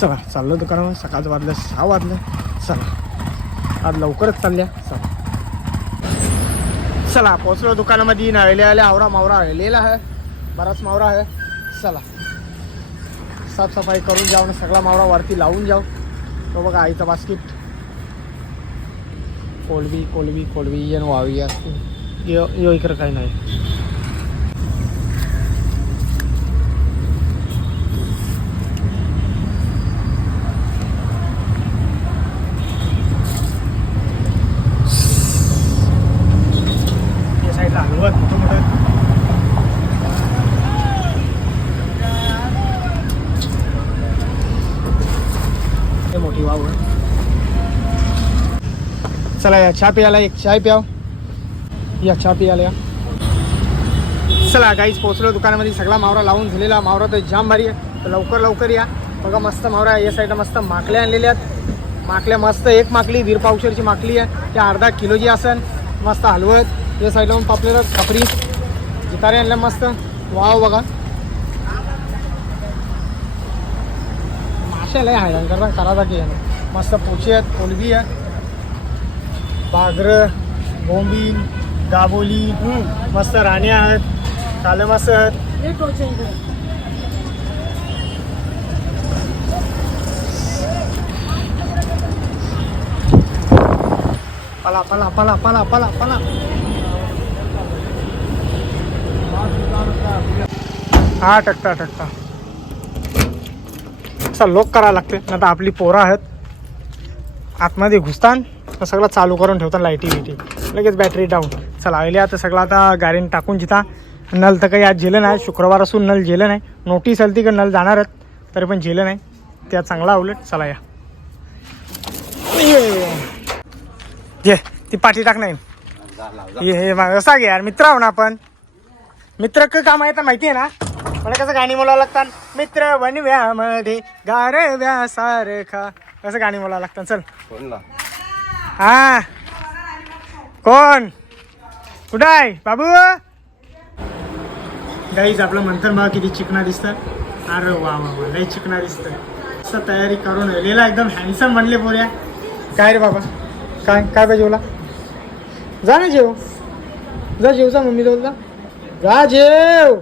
चला चाललो दुकानावर. सकाळचं वाजलं सहा वाजलं. चला. आज लवकरच चालल्या. चला. चला पोचलो दुकानामध्ये. नळले आले आवरा मावरा आलेला आहे. बराच मावरा आहे. चला. साफसफाई करून जाऊ ना सगळा मावरा वरती लावून जाऊ. तो बघा आईचा बास्किट. कोलबी कोलबी कोलबी येण वावी असते यो यो इकडं काही नाही या साईडला हलवत मोठं मोठं हे मोठी वाव आहे. चला या चहा प्यायला एक चाय प्याव. या चहा प्यायला या. चला काहीच पोचलो दुकानामध्ये. सगळा मावरा लावून झालेला मावरा तर जाम भारी आहे. तर लवकर लवकर या. बघा मस्त मावरा या साईडला मस्त माकल्या आणलेल्या आहेत. माकल्या मस्त एक माकली वीर पावशेरची माकली आहे. त्या अर्धा किलोची असन. मस्त हलवत. या साईडला पण पापलेलं खापरी. जितारे आणल्या मस्त. वाव बघा. माशाला लय आहे करा करा की मस्त पोची आहेत कोलबी आहे बागर बोंबील दाबोली मस्त राण्या आहेत काले मस्त आहेत. पला पला पला पला पला पला. हा टकता टकता असा लोक करावं लागते. नाही तर आपली पोरं आहेत. आतमध्ये घुसतान. मग सगळं चालू करून ठेवतात लाईटी बिटी लगेच बॅटरी डाऊन चला आले आता सगळं आता गाडीने टाकून जिता. नल तर काही आज झेलं नाही. शुक्रवार असून नल झेलं नाही. नोटीस आली का नल जाणारच तरी पण झेलं नाही. त्या चांगला उलट. चला या. ये. ती पाठी टाक नाही हे हे मा- असा घे यार. मित्र आहो ना आपण. मित्र क काम आहे तर माहिती आहे ना? मला कसं गाणी बोलावं लागतात? मित्र बनव्यामध्ये गारव्या सारखा कसं गाणी बोलावं लागतात? चल. हा. कोण? कुठं आहे? बाबू? गाईज आपलं मंथन बघा किती चिकना दिसतं अरे वा वा वा लई चिकना दिसतं असं तयारी करून राहिलेला एकदम हँडसम बनले पोऱ्या. काय रे बाबा? काय काय पाहिजे बोला जा ना जेव. जा जेव जा मम्मी जवळ जा. जेव.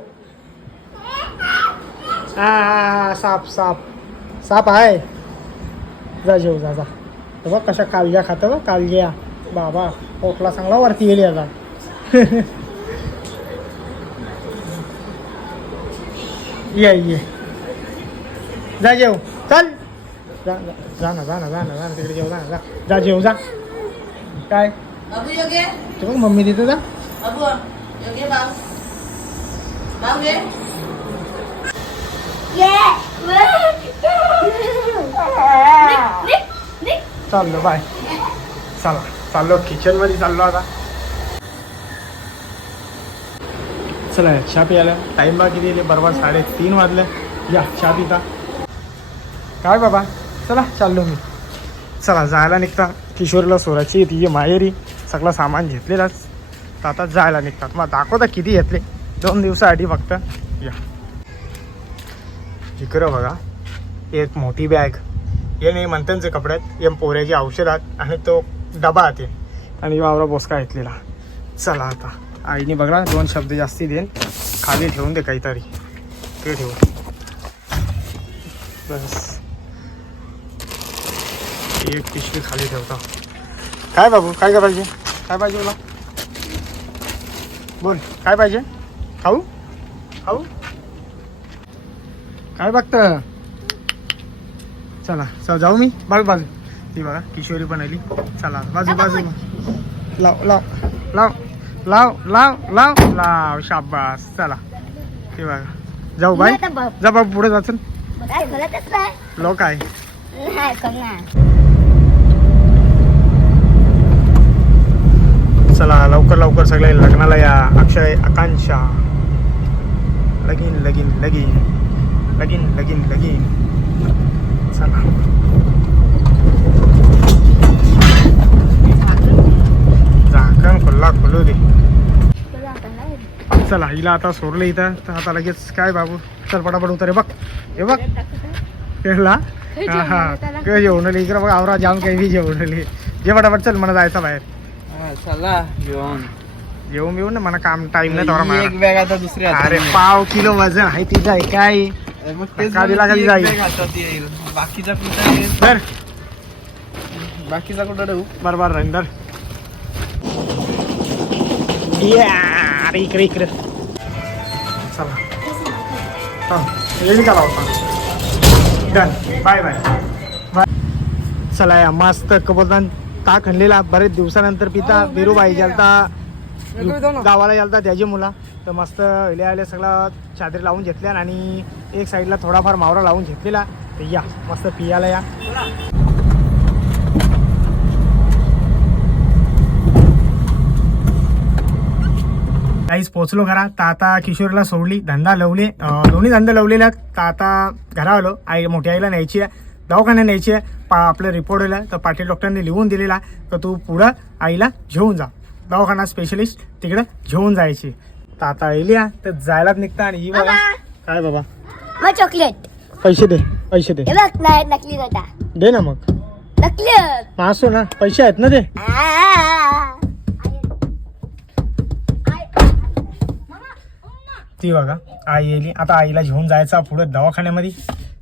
हा हा हा साप साप. साप आहे. जा जेव जा जा. बघ कशा कालग्या खातं बघ कालग्या बाबा पोटला चांगला वरती गेली आता. ये ये. जा जेव. चल. जा जा- जा ना जा ना जा ना जा ना तिकडे जेव जा ना जा. जा जेव जा. काय? बाबू योगे. ते बघ मम्मी तिथं जा. बाबू योगे बाबू बाबू ये चाललो बाय. चला चाललो किचनमध्ये चाललो आता. चला चहा प्यायला. टाइम बा किती दिले बरोबर साडेतीन वाजले. या चहा पिता. काय बाबा? चला चाललो मी. चला जायला निघता. किशोरीला सोराची ती माहेरी. सगळं सामान घेतलेलाच. तर आता जायला निघतात. मग दाखवता किती घेतले? दोन दिवसासाठी फक्त. या. इकडं बघा. एक मोठी बॅग हे नाही म्हणतांचे कपडे आहेत हे पोऱ्याची औषधात आणि तो डबा आहे आणि वावरा बोसका घेतलेला. चला आता. आईने बघा दोन शब्द जास्ती देईन. खाली ठेवून दे काहीतरी. ते ठेवू बस. एक पिशवी खाली ठेवता. काय बाबू? काय काय पाहिजे काय पाहिजे तुला? बोल. काय पाहिजे? खाऊ? खाऊ? काय बघतं? चला चल जाऊ मी. बाजू बाजू. ती बघा किशोरी पण आली. चला बाजू बाजू. लाव लाव लाव लाव लाव लाव. लाव शाबास. चला. ते बघा. जाऊ बाय. जा बाबू पुढे जाचल लोक आहे चला लवकर लवकर सगळे लग्नाला या. अक्षय आकांक्षा. लगीन लगीन लगीन. लगीन लगीन लगीन चला झाकण खुल्ला खुलू दे चला हिला आता सोडलं इथं. तर आता लगेच काय बाबू? चल पटापट उतर बघ. हे बघ. केला हा हा काय जेवण इकडे बघ आवरा जाम काही बी जेवण जे फटाफट चल मला जायचं बाहेर. चला घेऊन जेवून बिवून ना मला काम टाइम नाही तेवढा एक. बॅग आता दुसरी अरे. पाव किलो वजन आहे तिचं आहे काय? मग तेच कधी जाईल. येईल. बाकीचा कुठं बाकीचा कुठं बरोबर या अरे इकडे इकडे. चला. हा, डन बाय बाय बाय चला या मस्त कबोलतान ताक आणलेला बरेच दिवसानंतर पिता बिरूबाई गेलता. गावाला गेलता त्याची मुला. तर मस्त इले आले सगळा चादरी लावून घेतल्या आणि एक साईडला थोडाफार मावरा लावून घेतलेला. तर या मस्त पियाला या. काहीच पोचलो घरा तर आता किशोरला सोडली धंदा लवले दोन्ही धंदा लवलेला तर आता घरा आलो आई मोठ्या आईला न्यायची आहे दवाखान्यात न्यायची आहे पा आपलं रिपोर्ट दिला तर पाटील डॉक्टरने लिहून दिलेला तर तू पुढं आईला घेऊन जा. दवाखाना स्पेशलिस्ट तिकडे घेऊन जायची. तर आता आईली तर जायलाच निघता आणि ही बघा. बाबा. काय बाबा? मग चॉकलेट पैसे दे पैसे दे. हे बघ नाही नकली दे ना मग. नकली. असो ना पैसे आहेत ना ते. आ. ती बघा आई येली आता आईला घेऊन जायचा पुढे दवाखान्यामध्ये.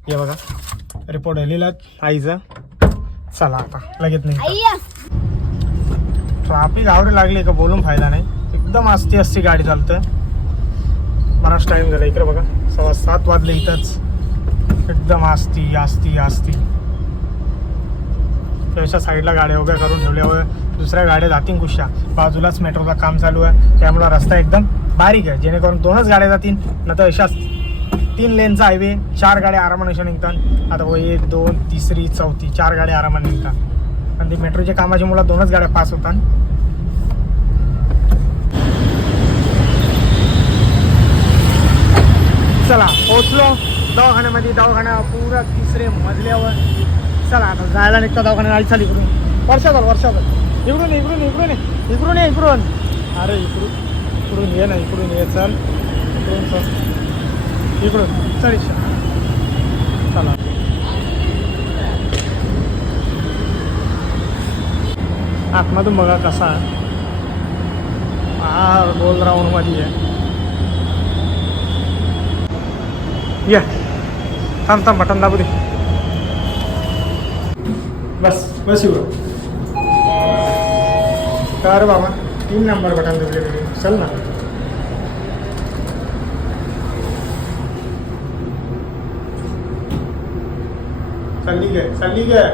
हे बघा रिपोर्ट आलेला आईचा. चला आता लगेच नाही. ट्राफिक आवडे लागली का बोलून फायदा नाही. एकदम आस्ती असती गाडी चालतं बराच टाइम झाला इकडे बघा. सव्वा सात वाजले इथंच. एकदम आस्ती आस्ती आस्ती. त्याच्या साईडला गाड्या उभ्या करून ठेवल्यावर दुसऱ्या गाड्या जातील कुशा. बाजूलाच मेट्रोचं काम चालू आहे. त्यामुळं रस्ता एकदम बारीक आहे. जेणेकरून दोनच गाड्या जातील न तर अशाच तीन लेनचा हायवे चार गाड्या आरामाने अशा निघतात. आता व एक दोन तिसरी चौथी चार गाड्या आरामाने निघतात. आणि ते मेट्रोच्या कामाच्या मुला दोनच गाड्या पास होतात. चला पोचलो दवाखान्यामध्ये दवाखाना पुरा तिसरे मजल्यावर. चला आता जायला निघता दवाखान्यात आई चाल इकडून वर्षाभर वर्षाभर. इकडून इकडून इकडून इकडून इकडून. अरे इकडून. इकडून ये ना इकडून ये चल. इकडून चल. इकडून. चल इच्छा चला. आतमधून बघा कसा. फार हा गोल राऊंडमध्ये आहे या. थांब थांब बटन दाबू दे. बस बस येऊ कर बाबा. तीन नंबर बटन दाबले चल ना. चालली काय चालली काय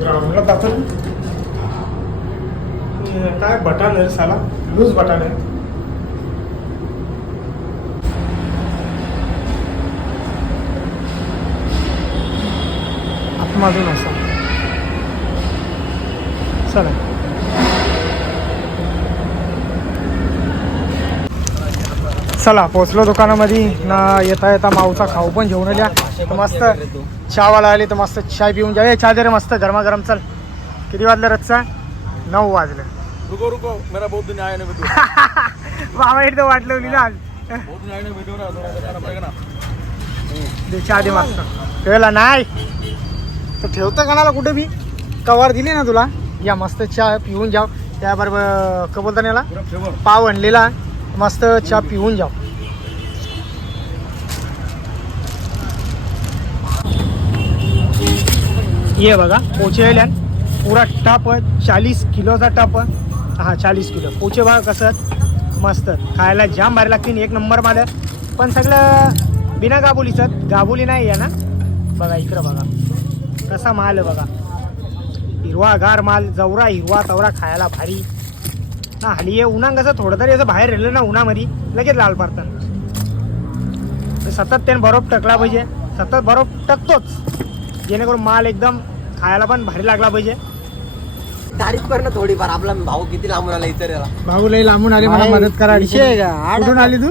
ग्राउंडला दाखल काय बटन आहे साला? लूज बटन आहे. आतमधून असा. चला. चला पोचलो दुकानामध्ये. ना येता येता माऊचा खाऊ पण घेऊन आल्या. तर मस्त चहावाला आले तर मस्त चाय पिऊन जाऊया. चहा दे रे मस्त गरमागरम चल. किती वाजलं रच्चा नऊ वाजले. रुको रुको. मेरा बहुत दिन आया नहीं वीडियो. बाबा इथे वाटलं ना दे चहा दे मस्त. ठेवला? नाही. तर ठेवतं कणाला कुठे बी? कवर दिली ना तुला? या मस्त चहा पिऊन जाव. त्याबरोबर का बोलता याला पूरा फ्लेवर पाव आणलेला मस्त चहा पिऊन जाव. ये बघा पोचे पुरा टप चाळीस किलोचा टप हा चाळीस किलो. पोचे बघा कसं? मस्त खायला जाम भारी लागतील. एक नंबर माल. पण सगळं बिना गाबुलीचं गाबुली नाही आहे ना? बघा इकडं बघा. कसा माल आहे बघा हिरवागार माल जवरा हिरवा तवरा खायला भारी. हा हल्ली हे उन्हा कसं थोडं तरी असं बाहेर राहिलं ना उन्हामध्ये लगेच लाल पडतात. सतत त्याने बरोबर टकला पाहिजे. सतत बरोबर टकतोच. जेणेकरून माल एकदम खायला पण भारी लागला पाहिजे. तारीफ कर ना थोडीफार. आपला भाऊ किती लांबून आला इतर भाऊ लई लांबून आले मला मदत करा. आली तू?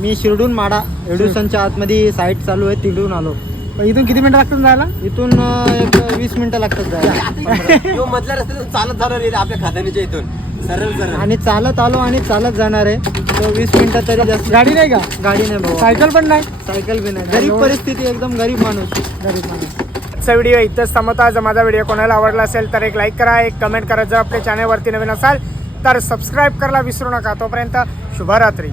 मी शिरडून माडा एडुसनच्या आतमध्ये साईट चालू आहे तिकडून आलो. इथून किती मिनिटं लागतात जायला? इथून अं, एक वीस मिनिटं लागतात जायला. मधल्या रस्त्यातून चालत जाणार आहे आपल्या खात्यानीच्या इथून. सरळ सरळ. आणि चालत आलो आणि चालत जाणार आहे. तो वीस मिनिटं तरी जास्त गाडी नाही का? गाडी नाही भाऊ. सायकल पण नाही? सायकल बी नाही. गरीब परिस्थिती एकदम गरीब माणूस. गरीब माणूस. आजचा व्हिडिओ इथंच थांबवता. जर माझा व्हिडिओ कोणाला आवडला असेल तर एक लाईक करा एक कमेंट करा. जर आपल्या चॅनलवरती नवीन असाल तर सबस्क्राईब करायला विसरू नका. तोपर्यंत शुभरात्री.